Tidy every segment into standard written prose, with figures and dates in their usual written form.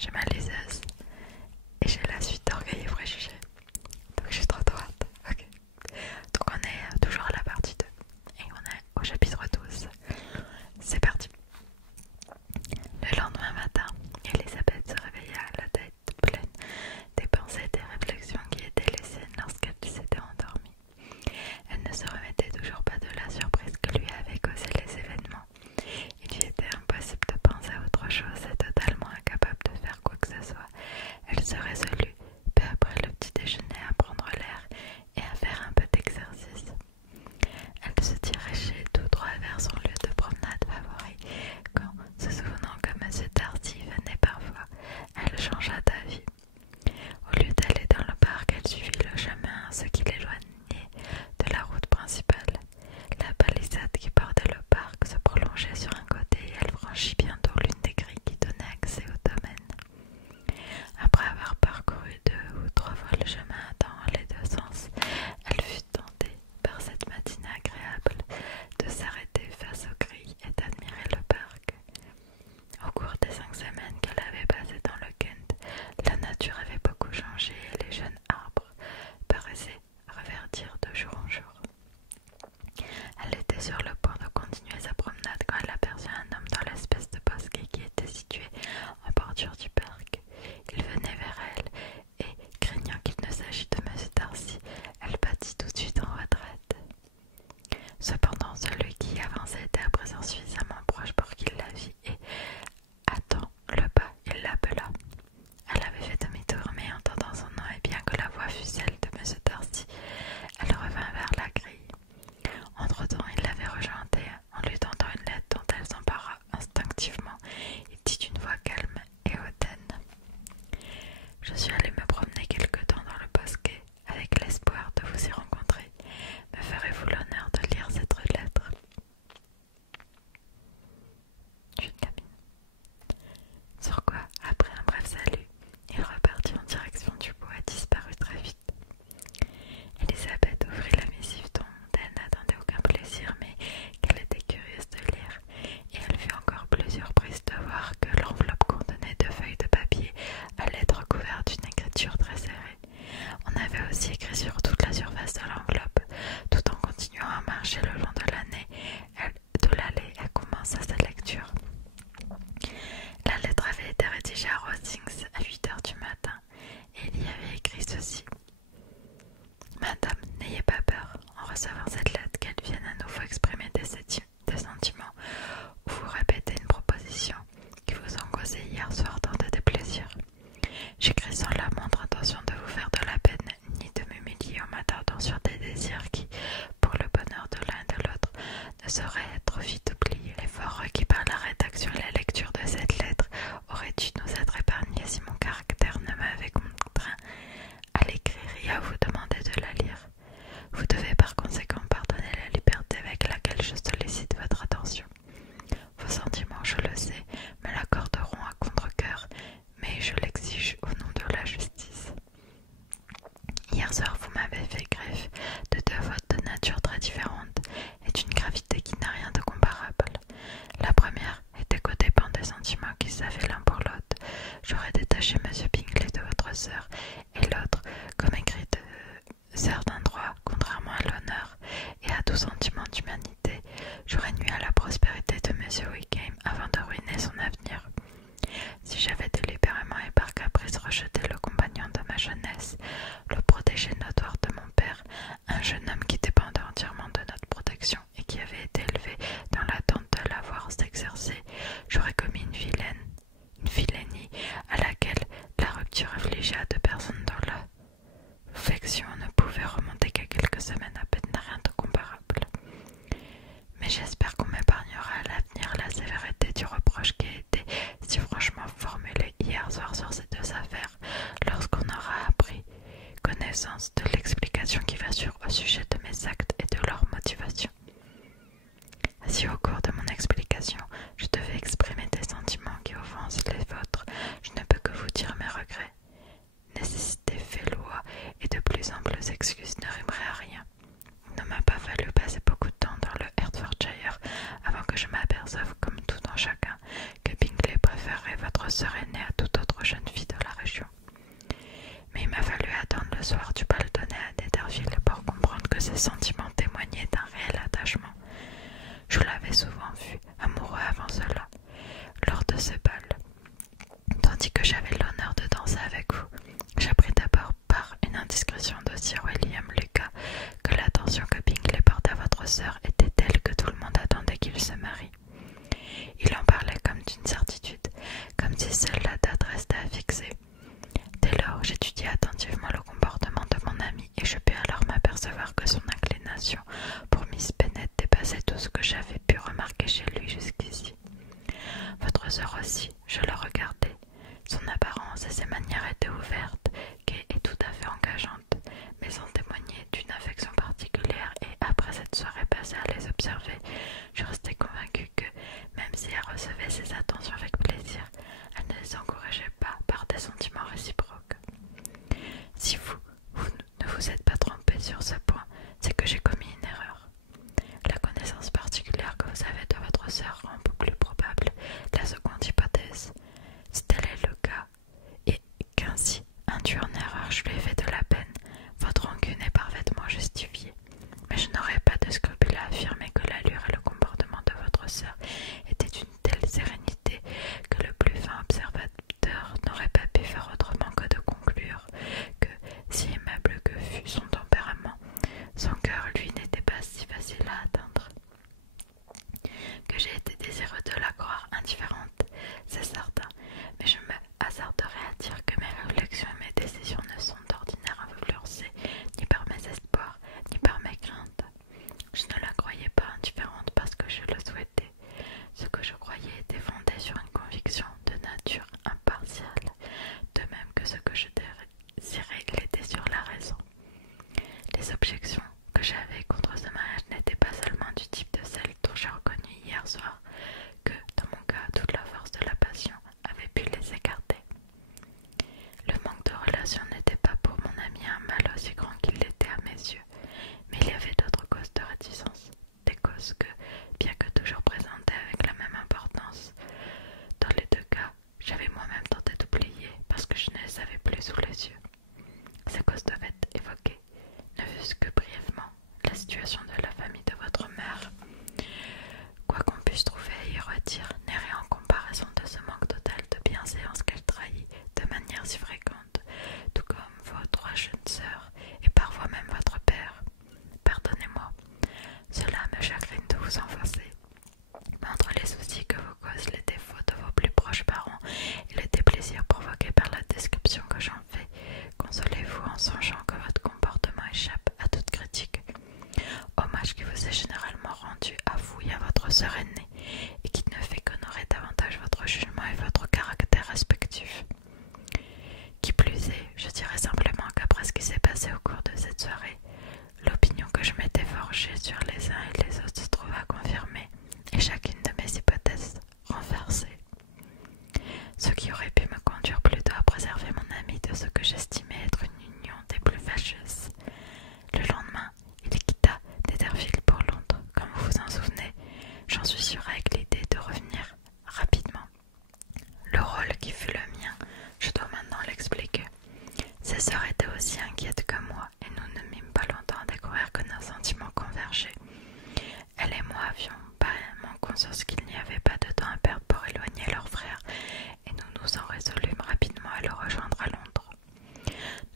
j'ai ma liseuse et j'ai la suite d'Orgueil et Préjugés. Donc je suis trop hâte. Ok. Donc on est toujours à la partie 2 et on est au chapitre 12. C'est parti. Le lendemain matin, Elisabeth se réveilla la tête pleine des pensées et des réflexions qui étaient les siennes lorsqu'elle s'était endormie. Elle ne se remettait toujours pas de la surprise que lui avaient causé les événements. Il lui était impossible de penser à autre chose et totalement incapable de faire quoi que ce soit. Elle se résolut, peu après le petit déjeuner, à prendre l'air et à faire un peu d'exercice. Elle se dirigeait tout droit vers son lieu de promenade favori, quand, se souvenant que M. Darcy venait parfois, elle changea d'avis. Au lieu d'aller dans le parc, elle suivit le chemin, ce qui l'éloignait de la route principale. La palissade qui bordait le parc se prolongeait sur un côté et elle franchit bientôt l'une des grilles qui donnaient accès au domaine. Après avoir parcouru 2 ou 3 fois le chemin dans les 2 sens, elle fut tentée par cette matinée agréable de s'arrêter face aux grilles et d'admirer le parc. Au cours des 5 semaines qu'elle avait passées dans le Kent, la nature avait beaucoup changé et les jeunes arbres paraissaient reverdir de jour en jour. Elle était sur le point de continuer sa promenade quand elle aperçut un homme dans l'espèce de bosquet qui était situé en bordure du parc. Il venait vers elle et, craignant qu'il ne s'agisse de M. Darcy, elle battit tout de suite en retraite. Cependant, celui qui avançait était à présent suffisamment proche pour qu'il la vît et, hâtant le pas, il l'appela. Elle avait fait demi-tour, mais entendant son nom et bien que la voix fût celle de M. Darcy, elle revint vers la grille. Entre-temps, il l'avait rejointe et, en lui tendant une lettre dont elle s'empara instinctivement, il dit d'une voix calme et hautaine: « Je suis allé me promener quelque temps dans le bosquet, avec l'espoir de vous y rencontrer. Me ferez-vous l'honneur de lire cette lettre ?» Une cabine. Sur quoi, après un bref salut, il repartit en direction du bois et disparut très vite. Elisabeth ouvrit la missive dont elle n'attendait aucun plaisir, mais qu'elle était curieuse de lire, et elle fut encore plus surprise de voir que l'enveloppe contenait 2 feuilles de papier à lettres couvertes d'une écriture très serrée. On avait aussi écrit sur toute la surface de l'enveloppe. Tout en continuant à marcher le long de l'allée, elle commença sa lecture. La lettre avait été rédigée à Rosings à 8 heures du matin, et il y avait écrit ceci: « Madame, n'ayez pas peur, en recevant cette lettre, qu'elle vienne à nouveau exprimer des sentiments ou vous répéter une proposition qui vous ont causé hier soir tant de déplaisir. J'écris sans la moindre intention de vous faire de la peine, ni de m'humilier en m'attardant sur des désirs qui, pour le bonheur de l'un et de l'autre, ne sauraient être vite oubliés. L'effort requis par la rédaction et la lecture de cette lettre aurait dû nous être épargné dit que j'avais l'honneur de danser avec vous. J'appris d'abord par une indiscrétion de Sir William Lucas que l'attention que Bingley porte à votre sœur était telle que tout le monde attendait qu'il se marie. Il en parlait comme d'une certitude, comme si seule la date restait à fixer. Dès lors, j'étudiai attentivement le comportement de mon ami et je pus alors m'apercevoir que son inclination pour Miss Bennet dépassait tout ce que j'avais pu remarquer chez lui jusqu'ici. Votre sœur aussi, je le regardais. Son apparence et ses manières étaient ouvertes, gaies et tout à fait engageantes, mais en témoignaient d'une affection particulière et après cette soirée passée à les observer, je restais convaincue que, même si elle recevait ces attentions avec plaisir, elle ne les encourageait pas par des sentiments réciproques. Si vous ne vous êtes pas trompé sur ce point, c'est que j'ai commis une erreur. La connaissance particulière que vous avez de votre sœur rend plus probable la seconde hypothèse. Si tel est le cas, et qu'ainsi, induit en erreur, je lui ai fait de la peine, votre rancune est parfaitement justifiée. Mais je n'aurais pas de scrupule à affirmer que l'allure et le comportement de votre sœur étaient d'une telle sérénité que le plus fin observateur n'aurait pas pu faire autrement que de conclure que, si aimable que fût son tempérament, son cœur, lui, n'était pas si facile à atteindre. Que j'ai été désireux de la croire indifférente, c'est certain, mais je me hasarderais à dire que mes réflexions et mes décisions ne sont d'ordinaire influencées ni par mes espoirs, ni par mes craintes. Je ne la croyais pas indifférente parce que je le souhaitais. Ce que je croyais était fondé sur une conviction de nature impartiale, de même que ce que je désirais l'était sur la raison. Les objections que j'avais contre ce mariage n'étaient pas seulement du type de celles dont j'ai reconnu hier soir que, dans mon cas, toute la force de la passion avait pu les écarter. Le manque de relation n'était pas pour mon ami un mal aussi grand qu'il l'était à mes yeux, mais il y avait d'autres causes de réticence, des causes que, bien que toujours présentées avec la même importance, dans les deux cas, j'avais moi-même tenté d'oublier parce que je ne les avais plus sous les yeux. Ces causes devaient être évoquées, ne fût-ce que brièvement, la situation de la famille de votre mère. Quoi qu'on puisse trouver à y redire, n'est rien en comparaison de ce manque total de bienséance qu'elle trahit de manière si fréquente, tout comme vos trois jeunes sœurs et parfois même votre père. Pardonnez-moi, cela me chagrine de vous enfoncer. Mais entre les soucis que vous causent les défauts de vos plus proches parents et les déplaisirs provoqués par la description que j'en fais, consolez-vous en songeant que votre comportement échappe à toute critique. Hommage qui vous est généralement rendu à vous et à votre sœur aînée, et qui ne fait qu'honorer davantage votre jugement et votre caractère respectif. Qui plus est, je dirais simplement qu'après ce qui s'est passé au cours de cette soirée, l'opinion que je m'étais forgée sur les uns et les autres se trouva confirmée, et chacune de mes hypothèses renversée. Ce qui aurait pu me conduire plutôt à préserver mon ami de ce que j'estimais être une union des plus fâcheuses. Le lendemain, il quitta Netherfield pour Londres, comme vous vous en souvenez. J'en suis sûre avec l'idée de revenir rapidement. Le rôle qui fut le mien, je dois maintenant l'expliquer. Ses sœurs étaient aussi inquiètes que moi, et nous ne mîmes pas longtemps à découvrir que nos sentiments convergeaient. Elle et moi avions pareillement conscience qu'il n'y avait pas de temps à perdre pour éloigner leur frère, et nous nous en résolûmes rapidement à le rejoindre à Londres.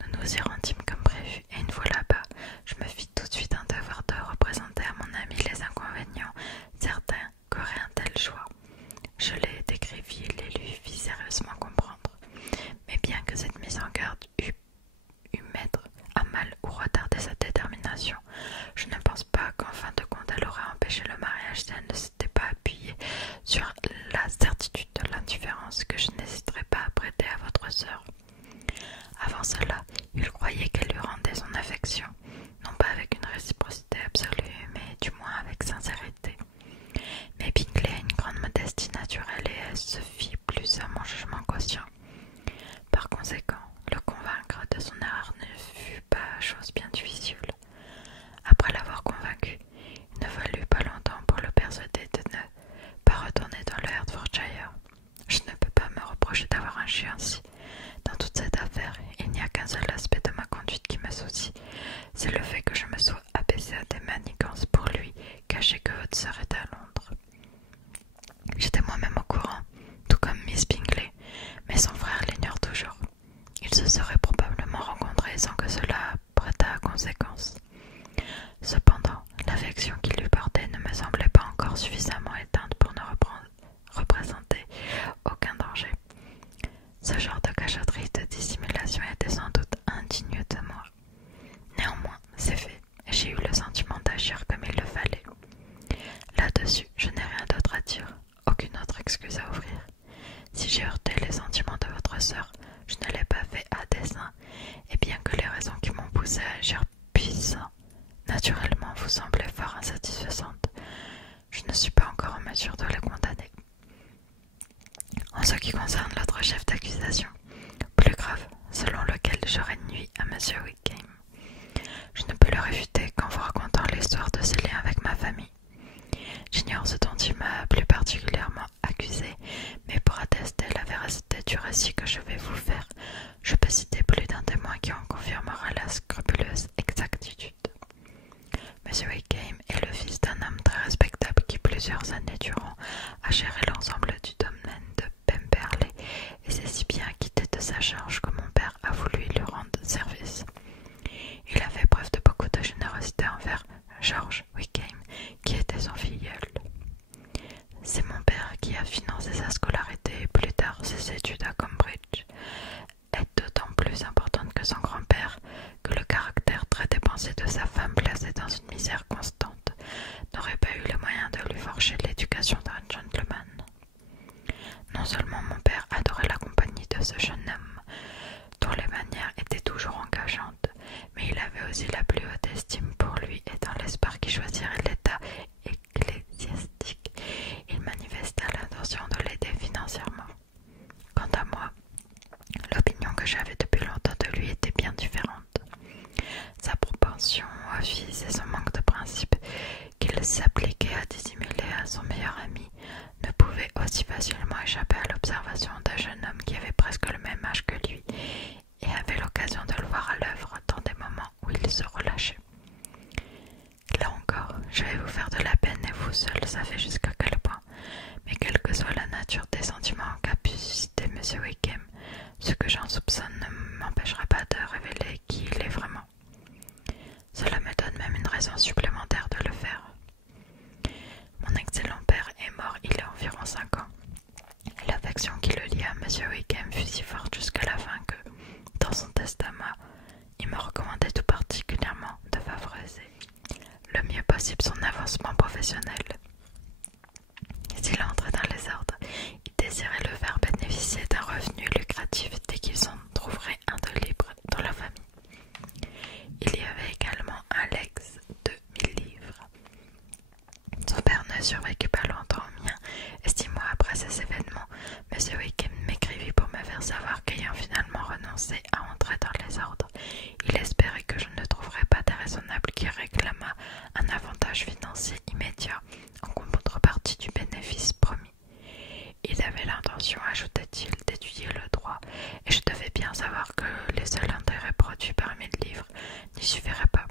Nous nous y rendîmes comme prévu, et une fois là-bas, je me fis tout de suite un devoir de représenter à mon ami les inconvénients certains qu'aurait un tel choix. Je les décrivis et les lui fis sérieusement comprendre. Mais bien que cette mise en garde eût mettre à mal ou retarder sa détermination, je ne pense pas qu'en fin de compte elle aurait empêché le mariage si elle ne s'était pas appuyée sur la certitude de l'indifférence que je n'hésiterais pas à prêter à votre sœur. Avant cela, il croyait qu'elle lui rendait son affection, non pas avec une réciprocité absolue, mais du moins avec sincérité. Mais Bingley a une grande modestie naturelle et elle se fie plus à mon jugement quotient. Par conséquent, le convaincre de son erreur ne fut pas chose bien difficile. Après l'avoir convaincu, il ne fallut pas longtemps pour le persuader de ne pas retourner dans le Hertfordshire. Je ne peux pas me reprocher d'avoir agi ainsi. Dans toute cette affaire, il n'y a qu'un seul aspect de ma conduite qui me soucie, c'est le fait que je me sois abaissé à des manigances pour lui, cacher que votre sœur était à Londres. J'étais moi-même au courant, tout comme Miss Bingley, mais son frère Ce genre de cachotterie de dissimulation était sans doute indigne de moi. Néanmoins, c'est fait, et j'ai eu le sentiment d'agir comme il le fallait. Là-dessus, je n'ai rien d'autre à dire, aucune autre excuse à ouvrir. Si j'ai heurté les sentiments de votre sœur, je ne l'ai pas fait à dessein, et bien que les raisons qui m'ont poussé à agir puissent, naturellement vous sembler fort insatisfaisantes, je ne suis pas encore en mesure de les condamner. En ce qui concerne l'autre chef d'accusation, plus grave, selon lequel j'aurais nui à M. Wickham, je ne peux le réfuter qu'en vous racontant l'histoire de ses liens avec ma famille. J'ignore ce dont il m'a plus particulièrement accusé, mais pour attester la véracité du récit que je vais vous faire, je peux citer plus d'un témoin qui en confirmera la scrupuleuse exactitude. M. Wickham est le fils d'un homme très respectable qui, plusieurs années durant, a géré l'ensemble du domaine de Pemberley, et c'est si bien acquitté de sa charge que mon père a voulu lui rendre service. Il a fait preuve de beaucoup de générosité envers George Wickham, qui était son filleul. C'est mon père qui a financé sa scolarité et plus tard ses études à Cambridge, est d'autant plus importante que son grand-père que le caractère très dépensé de sa femme placée dans une misère constante n'aurait pas eu les moyens de lui forger l'éducation d'un gentleman. Non seulement mon père adorait la compagnie de ce jeune homme, dont les manières étaient toujours engageantes, mais il avait aussi la plus haute estime pour lui et dans l'espoir qu'il choisirait l'état ecclésiastique, il manifesta l'intention de l'aider financièrement. Quant à moi, l'opinion que j'avais depuis longtemps de lui était bien différente. Sa propension au vice et son manque de principe qu'il s'appliquait à dissimuler à son meilleur ami ne pouvaient aussi facilement échapper à l'observation d'un jeune homme qui avait presque le même âge que lui et avait l'occasion de le voir à l'œuvre dans des moments où il se relâchait. Là encore, je vais vous faire de la peine et vous seul savez jusqu'à quel point, mais quelle que soit la nature des sentiments qu'a pu susciter M. Wickham, ce que j'en soupçonne ne m'empêchera pas de révéler qui il est vraiment. Cela me donne même une raison supplémentaire de le faire. Mon excellent père est mort il y a environ 5 ans. L'affection qui le lia à M. Wickham fut si forte jusqu'à la fin que, dans son testament, il me recommandait tout particulièrement de favoriser le mieux possible son avancement professionnel. S'il entrait dans les ordres, il désirait le faire bénéficier d'un revenu lucratif dès qu'il s'en trouverait un de libre dans la famille. Il y avait également un legs de 1000 livres. Son père ne survécut pas longtemps au mien, et 6 mois après ces événements, M. Wickham m'écrivit pour me faire savoir qu'ayant finalement renoncé à entrer dans les ordres, il espérait que je ne trouverais pas déraisonnable qu'il réclamât un avantage financier immédiat en contrepartie du bénéfice promis. Il avait l'intention, ajoutait-il, d'étudier le droit, et je devais bien savoir que les seuls intérêts produits par 1000 livres n'y suffiraient pas.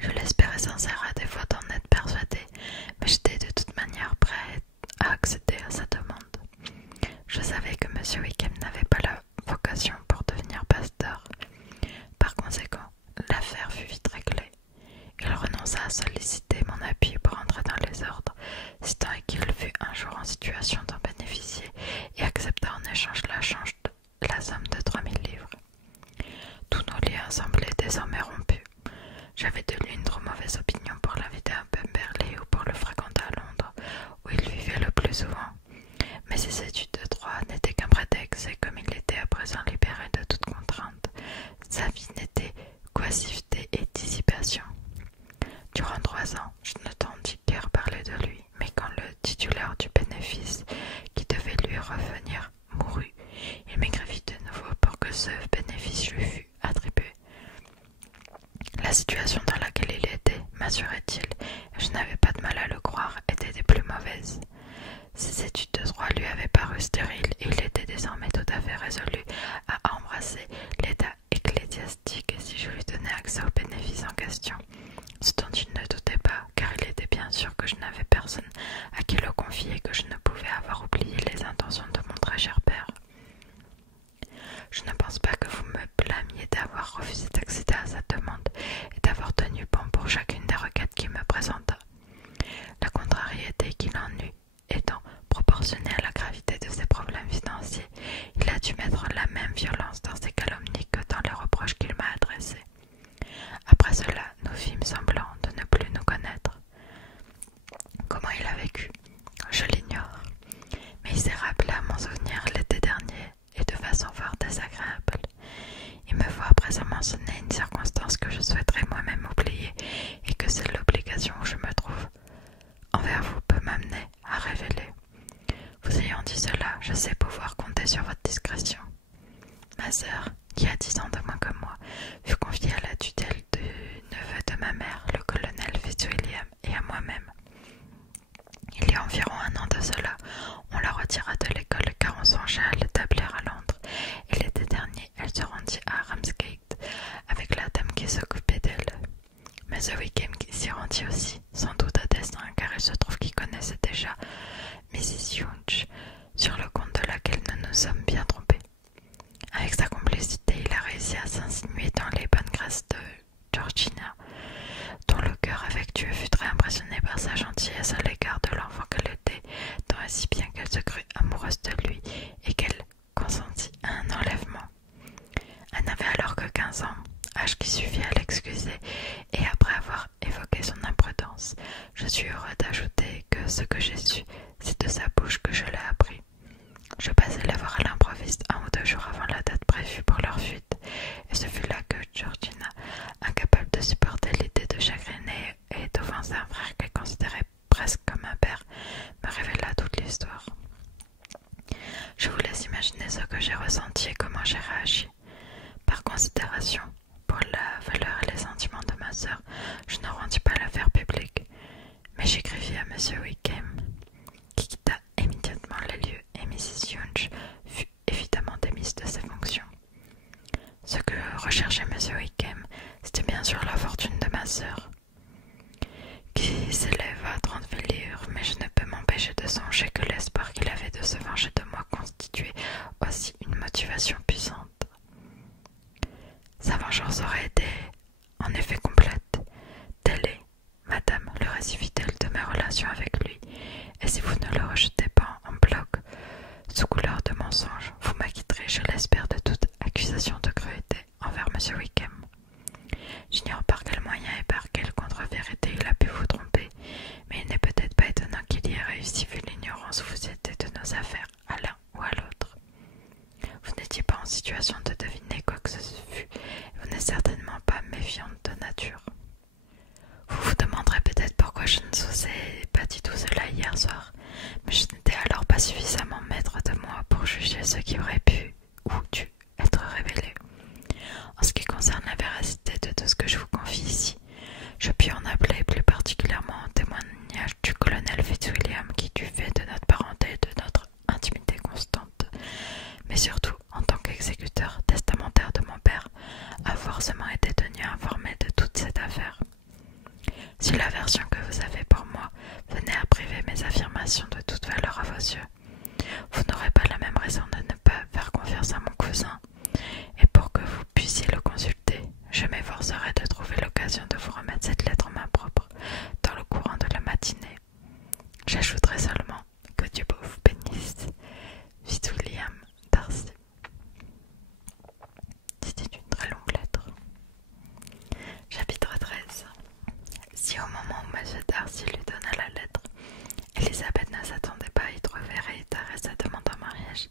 Je l'espérais sincère à défaut d'en être persuadé, mais j'étais de toute manière prêt à accéder à sa demande. Je savais que M. Wickham n'avait pas la vocation pour devenir pasteur. Par conséquent, l'affaire fut vite réglée. Il renonça à solliciter mon appui pour entrer dans les ordres, si tant est qu'il fut un jour en situation d'en bénéficier, et accepta en échange la somme de 3000 livres. Tous nos liens semblaient désormais rompus. J'avais de lui une trop mauvaise opinion pour l'inviter à Pemberley ou pour le fréquenter à Londres, où il vivait le plus souvent. Mais ses études de droit n'étaient qu'un prétexte, et comme il était à présent libéré de toute contrainte, sa vie n'était qu'oisiveté et dissipation. Durant 3 ans, je n'entendis guère parler de lui, mais quand le titulaire du bénéfice, qui devait lui revenir, mourut, il m'écrivit de nouveau pour que ce bénéfice lui fût attribué. La situation dans laquelle il était, m'assurait-il, et je n'avais pas de mal à le croire, était des plus mauvaises. Ses études de droit lui avaient paru stériles, et il était désormais tout à fait résolu à embrasser l'état ecclésiastique si je lui donnais accès aux bénéfices en question, ce dont il ne doutait pas, car il était bien sûr que je n'avais personne à qui le confier et que je ne pouvais avoir oublié les intentions de mon très cher père. Je ne pense pas que vous me blâmiez d'avoir refusé d'accéder à sa demande et d'avoir tenu bon pour chacune des requêtes qu'il me présenta. La contrariété qu'il en eut étant proportionnée à la gravité de ses problèmes financiers, indiscrétion. Ma sœur, qui a 10 ans de moins que moi, fut confiée à la tutelle du neveu de ma mère, le colonel Fitzwilliam, et à moi-même. Il y a environ un an de cela, on la retira de l'école car on songeait à l'établir à Londres, et l'été dernier, elle se rendit à Ramsgate avec la dame qui s'occupait d'elle. Mais ce week-end s'y rendit aussi, sans doute à dessein, car il se trouve qu'il connaissait déjà Mrs. Younge, sur le compte de laquelle nous nous sommes bien trompés. Avec sa complicité, il a réussi à s'insinuer dans les bonnes grâces de Georgina, dont le cœur affectueux fut très impressionné par sa gentillesse à l'égard de l'enfant qu'elle était, tant et si bien qu'elle se crut amoureuse de lui et qu'elle consentit à un enlèvement. Elle n'avait alors que 15 ans, âge qui suffit à l'excuser, et après avoir évoqué son imprudence, je suis heureux d'ajouter que ce que j'ai su, c'est de sa bouche que je l'ai appris. Je passai la voir à l'improviste 1 ou 2 jours avant la date prévue pour leur fuite, et ce fut là que Georgina, incapable de supporter l'idée de chagriner et d'offenser un frère qu'elle considérait presque comme un père, me révéla toute l'histoire. Je vous laisse imaginer ce que j'ai ressenti et comment j'ai réagi. Par considération pour la valeur et les sentiments de ma sœur, je ne rendis pas l'affaire publique, mais j'écrivis à M. Wickham, qui quitta immédiatement les lieux, et Mrs. Younge fut évidemment démise de ses fonctions. Ce que recherchait M. Wickham, c'était bien sûr la fortune de ma sœur, qui s'élève à 30 000 livres, mais je ne peux m'empêcher de songer que l'espoir qu'il avait de se venger de moi constituait aussi une motivation puissante. Sa vengeance aurait été en effet complète. Telle est, madame, le récit fidèle de mes relations avec lui, et si vous ne le rejetez pas en bloc, sous couleur de mensonge, vous m'acquitterez, je l'espère, de toute accusation de cruauté envers M. Wickham. J'ignore par quel moyen et par quelle contre-vérité il a pu vous tromper, mais il n'est peut-être pas étonnant qu'il y ait réussi vu l'ignorance où vous étiez de nos affaires, à l'un ou à l'autre. Vous n'étiez pas en situation de deviner quoi que ce fût, et vous n'êtes certainement pas méfiante de nature. Vous vous demanderez peut-être pourquoi je ne vous ai pas dit tout cela hier soir, mais je n'étais alors pas suffisamment maître de moi pour juger ce qui aurait pu ou dû être révélé. En ce qui concerne la véracité de tout ce que je vous confie ici, je puis en appeler plus particulièrement au témoignage du colonel Fitzwilliam qui, du fait de notre parenté et de notre intimité constante, mais surtout en tant qu'exécuteur testamentaire de mon père, a forcément été tenu informé de toute cette affaire. Si la version que vous avez pour moi venait à priver mes affirmations de toute valeur à vos yeux, vous n'aurez pas la même raison de ne pas faire confiance à mon cousin, et pour que vous puissiez le consulter, je m'efforcerai de trouver l'occasion de vous remettre cette lettre en main propre dans le courant de la matinée. J'ajouterai seulement que Dieu vous bénisse. Fitzwilliam Darcy. C'était une très longue lettre. Chapitre 13. Si au moment où M. Darcy lui donna la lettre, Elisabeth ne s'attendait pas à y trouver réitérée sa demande en mariage,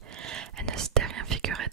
elle ne s'était rien figuré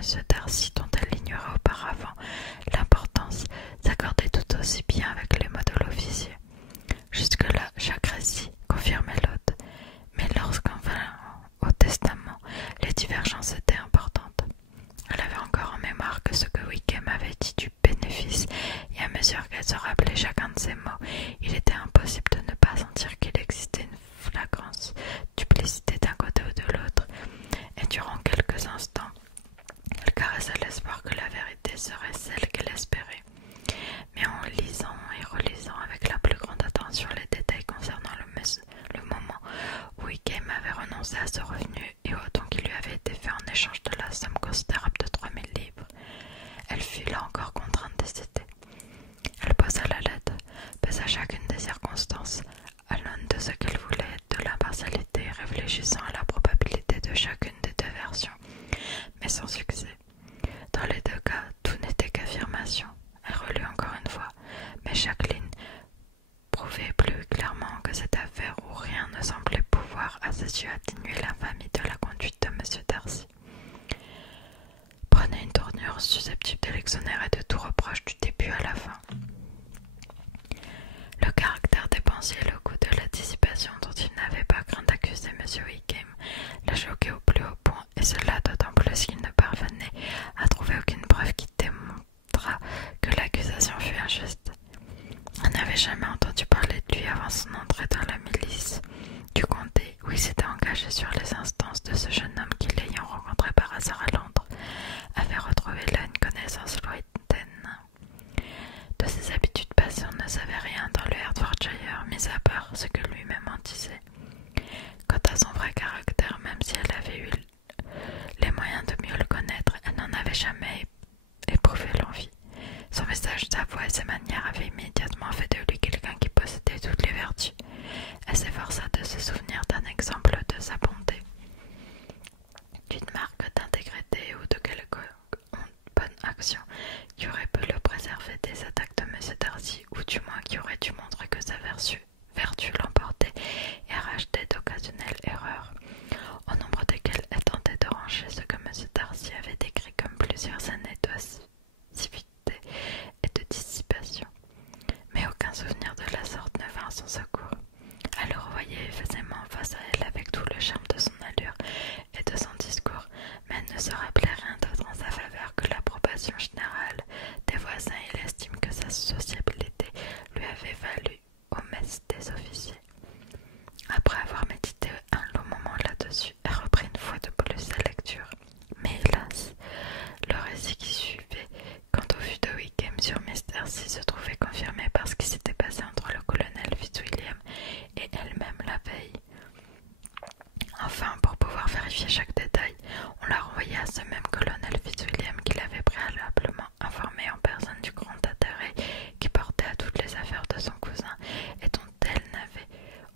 M. Darcy dont elle ignorait auparavant l'importance s'accordait tout aussi bien avec les mots de l'officier. Jusque-là, chaque récit confirmait l'autre, mais lorsqu'on vint au testament, les divergences étaient importantes. Elle avait encore en mémoire que ce que Wickham avait dit du bénéfice, et à mesure qu'elle se rappelait chacun de ces mots, il était impossible de ne pas sentir qu'il existait une flagrante duplicité d'un côté ou de l'autre, et durant quelques instants, elle caressa l'espoir que la vérité serait celle qu'elle espérait. Mais en lisant et relisant avec la plus grande attention les détails concernant le moment où Wickham avait renoncé à ce revenu et au don qui lui avait été fait en échange de la somme considérable de 3000 livres, elle fut là encore contrainte d'hésiter. Elle posa la lettre, pesa chacune des circonstances, à l'aune de ce qu'elle voulait, de l'impartialité, réfléchissant à la probabilité de chacune des deux versions, mais sans succès. Dans les deux cas, tout n'était qu'affirmation. Elle relut encore une fois, mais chaque ligne prouvait plus clairement que cette affaire où rien ne semblait pouvoir à ses yeux atténuer l'infamie de la conduite de M. Darcy prenait une tournure susceptible de l'exonérer de tout reproche du début à la fin. Le caractère dépensier et le goût de la dissipation dont il n'avait pas craint d'accuser M. Wickham la choquait au plus haut point, et cela d'autant plus qu'il ne parvenait à trouver aucune preuve qui démontrât que l'accusation fut injuste. On n'avait jamais entendu parler de lui avant son entrée dans la milice du comté, où il s'était engagé sur les instances de ce jeune homme qui, l'ayant rencontré par hasard à Londres, avait retrouvé là une connaissance lointaine. De ses habitudes passées, on ne savait rien dans le Hertfordshire, mis à part ce que lui-même en disait. Quant à son vrai caractère, même si elle avait eu les moyens de mieux le connaître, elle n'en avait jamais éprouvé l'envie. Son visage, sa voix et ses manières avaient immédiatement fait de lui quelqu'un qui possédait toutes les vertus. Elle s'efforça de se souvenir d'un exemple de sa bonté, d'une marque d'intégrité ou de quelque bonne action qui aurait pu le préserver des attaques de M. Darcy, ou du moins qui aurait dû montrer que sa vertu l'emportait et rachetait d'occasionnelles erreurs, au nombre desquelles elle tentait de ranger ce que M. Darcy avait décrit comme plusieurs années d'assiduité et de dissipation. Mais aucun souvenir de la sorte ne vint à son secours. Elle le revoyait effasément face à elle avec tout le charme de son allure et de son discours, mais elle ne se rappelait rien d'autre en sa faveur que l'approbation générale des voisins et l'estime que sa sociabilité lui avait valu aux messes des officiers. Après avoir médité un long moment là-dessus, elle reprit une fois de plus sa lecture. Mais hélas, le récit qui suivait quant au vu de Wickham sur Miss Darcy se trouvait confirmé par ce qui s'était passé entre le colonel Fitzwilliam et elle-même la veille. Enfin, pour pouvoir vérifier chaque détail, on la renvoya à ce même colonel Fitzwilliam qui l'avait préalablement informé en personne du grand intérêt qui portait à toutes les affaires de son cousin et dont elle n'avait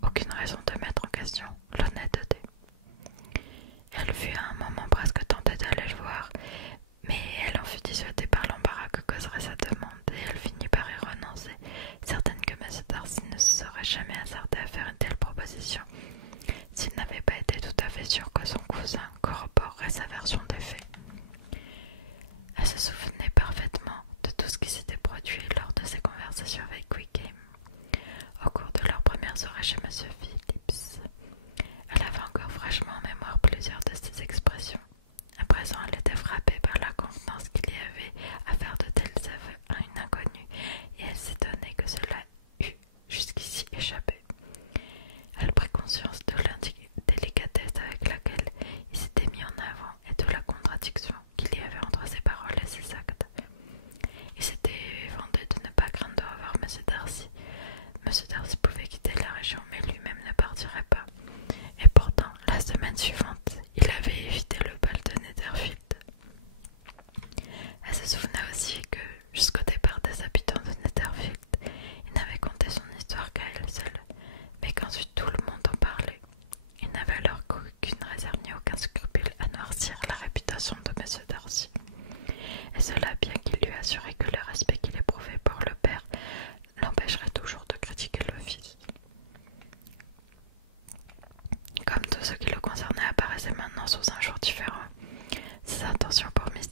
aucune raison de mettre en question l'honnêteté. Elle fut à un moment presque tentée d'aller le voir, mais elle en fut dissuadée par l'embarras que causerait sa demande, et elle finit par y renoncer, certaine que M. Darcy ne se serait jamais hasardé à faire une telle proposition, s'il n'avait pas été tout à fait sûr que son cousin corroborerait sa version des faits. Elle se souvenait parfaitement de tout ce qui s'était produit lors de ses conversations avec Wickham, au cours de leur première soirée chez M. Phillips. Elle avait encore fraîchement en mémoire plusieurs de ses expressions. À présent, elle était frappée par la contenance qu'il y avait à faire de tels aveux à une inconnue, et elle s'étonnait que cela eût jusqu'ici échappé. Elle prit conscience de l'indélicatesse avec laquelle il s'était mis en avant et de la contradiction qu'il y avait entre ses paroles et ses actes. Il s'était vanté de ne pas craindre de revoir M. Darcy. M. Darcy pouvait quitter la région, mais lui-même ne partirait pas. Et pourtant, la semaine suivante, il avait évité le bal de Netherfield. Elle se souvenait aussi que, jusqu'au départ des habitants de Netherfield, il n'avait conté son histoire qu'à elle seule, mais qu'ensuite tout le monde en parlait. Il n'avait alors qu'aucune réserve ni aucun scrupule à noircir la réputation de M. Darcy. Et cela bien qu'il lui assurait que le respect qu'il éprouvait pour le père l'empêcherait toujours de critiquer le fils. Comme tout ce qui le concernait apparaissait maintenant sous un jour différent, ses intentions pour Miss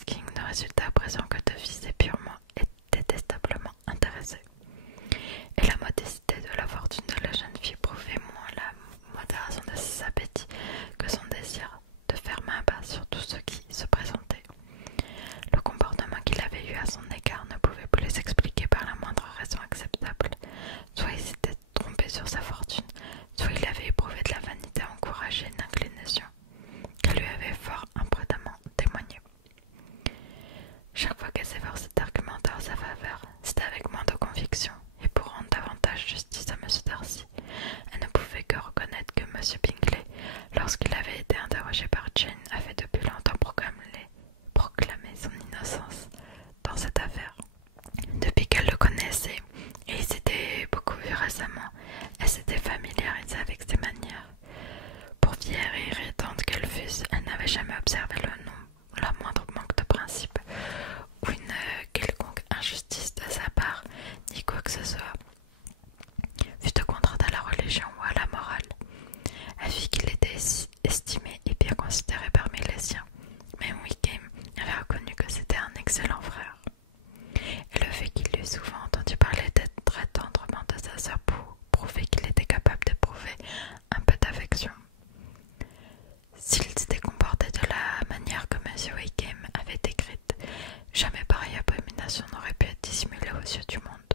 yeux du monde.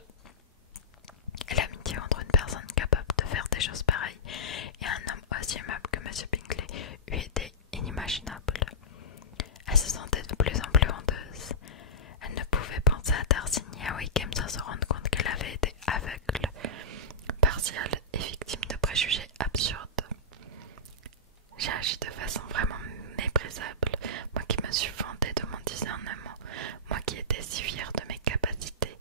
Et l'amitié entre une personne capable de faire des choses pareilles et un homme aussi aimable que M. Bingley lui était inimaginable. Elle se sentait de plus en plus honteuse. Elle ne pouvait penser à Darcy ni à Wickham sans se rendre compte qu'elle avait été aveugle, partiale et victime de préjugés absurdes. J'ai agi de façon vraiment méprisable, moi qui me suis vantée de mon discernement, moi qui étais si fière de mes capacités,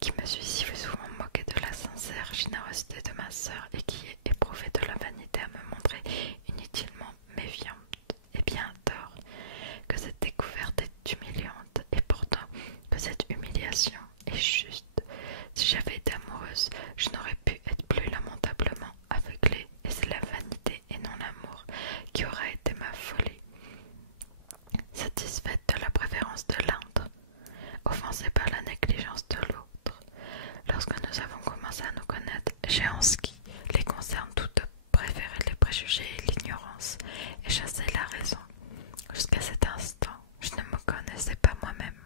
qui me suis si souvent moquée de la sincère générosité de ma sœur et qui ai éprouvé de la vanité à me montrer inutilement méfiante. Et bien à tort, que cette découverte est humiliante et pourtant que cette humiliation est juste. Si j'avais été amoureuse, je n'aurais pu être plus lamentablement aveuglée et c'est la vanité et non l'amour qui aura été ma folie. Satisfaite de la préférence de l'un, offensée par la négligence de l'autre. Lorsque nous avons commencé à nous connaître, j'ai en ce qui les concerne toutes préféré les préjugés et l'ignorance et chassé la raison. Jusqu'à cet instant, je ne me connaissais pas moi-même.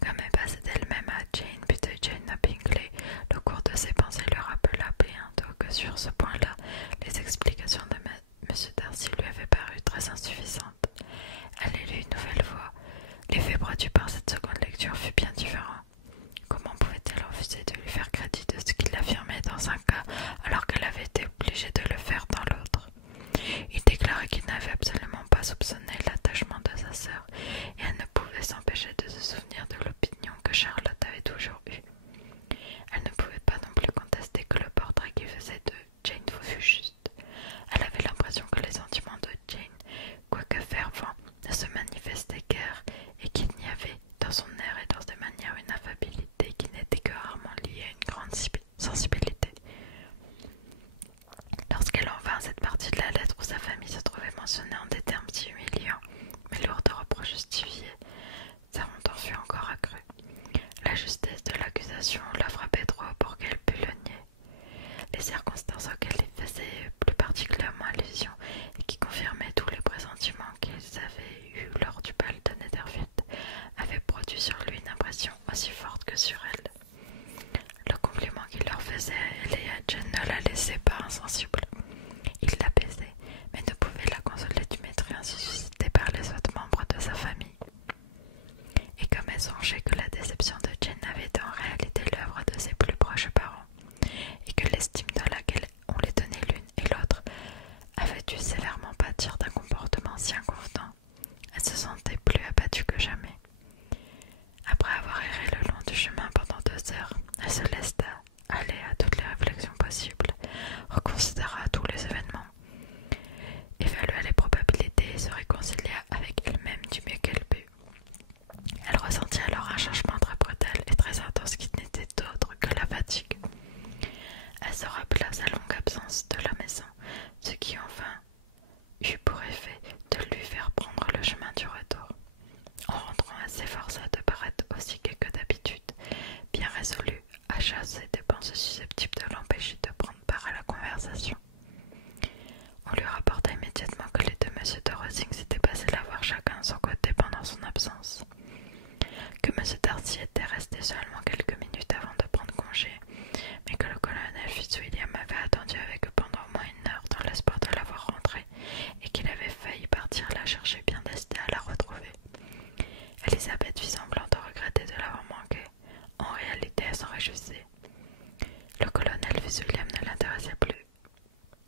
Comme elle passait d'elle-même à Jane, puis de Jane à Bingley, le cours de ses pensées lui rappela bientôt que sur ce point-là, les explications de M. Darcy lui avaient paru très insuffisantes. Elle les lut une nouvelle fois. L'effet produit par cette seconde lecture fut bien différent. Comment pouvait-elle refuser de lui faire crédit de ce qu'il affirmait dans un cas alors qu'elle avait été obligée de le faire dans l'autre? Il déclara qu'il n'avait absolument pas soupçonné l'attachement de sa sœur et elle ne pouvait s'empêcher de se souvenir de l'opinion que Charlotte avait toujours eue. Elle ne pouvait pas non plus contester que le portrait qu'il faisait de Jane fût juste. Elle avait l'impression que les sentiments de Jane, quoique fervents, ne se manifestaient guère et qu'il n'y avait dans son air et dans ses manières une affabilité qui n'était que rarement liée à une grande sensibilité. Lorsqu'elle en vint à cette partie de la lettre où sa famille se trouvait mentionnée en des termes si humiliants, mais lourds de reproches justifiés, sa honte en fut encore accrue. La justesse de l'accusation la frappait trop pour qu'elle pût le nier. Les circonstances auxquelles il faisait plus particulièrement allusion et qui confirmaient tous les pressentiments qu'ils avaient eus lors du bal de Netherfield avaient produit sur lui une impression aussi forte que sur elle. Le compliment qu'il leur faisait à elle et à Jane ne la laissait pas insensible. Il l'apaisait, mais ne pouvait la consoler du mépris ainsi suscité par les autres membres de sa famille. Et comme elle songeait que la déception de Jane avait été en réalité l'œuvre de ses plus proches parents, et que l'estime dans laquelle on les tenait l'une et l'autre avait dû sévèrement pâtir d'un comportement si inconvenant, elle se sentait plus abattue que jamais. Après avoir erré le long du chemin pendant 2 heures, elle se laissa aller à toutes les réflexions possibles, reconsidéra tous les événements, évalua les probabilités et se réconcilia avec elle-même du mieux qu'elle put. Elle ressentit alors un changement très brutal et très intense qui n'était autre que la fatigue. Elle se rappela sa longue absence de la maison, ce qui enfin eut pour effet de lui faire prendre le chemin du retour. En rentrant, elle s'efforça de paraître aussi gaie que d'habitude, bien résolue à chasser des pensées susceptibles de l'empêcher de prendre part à la conversation. On lui rapporta immédiatement que les deux messieurs de Rosings s'étaient passés la voir chacun de son côté pendant son absence, que M. Darcy était resté seulement quelques minutes avant de prendre congé, mais que le colonel Fitzwilliam avait attendu avec eux pendant au moins 1 heure dans l'espoir de la voir rentrer et qu'il avait failli partir la chercher bien destinée à la retrouver. Elisabeth fit semblant de regretter de l'avoir manqué. En réalité, elle s'en réjouissait. Le colonel Fitzwilliam ne l'intéressait plus.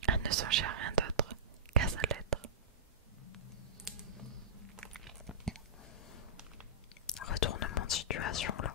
Elle ne songeait à rien d'autre qu'à sa lettre. Retournement de situation là.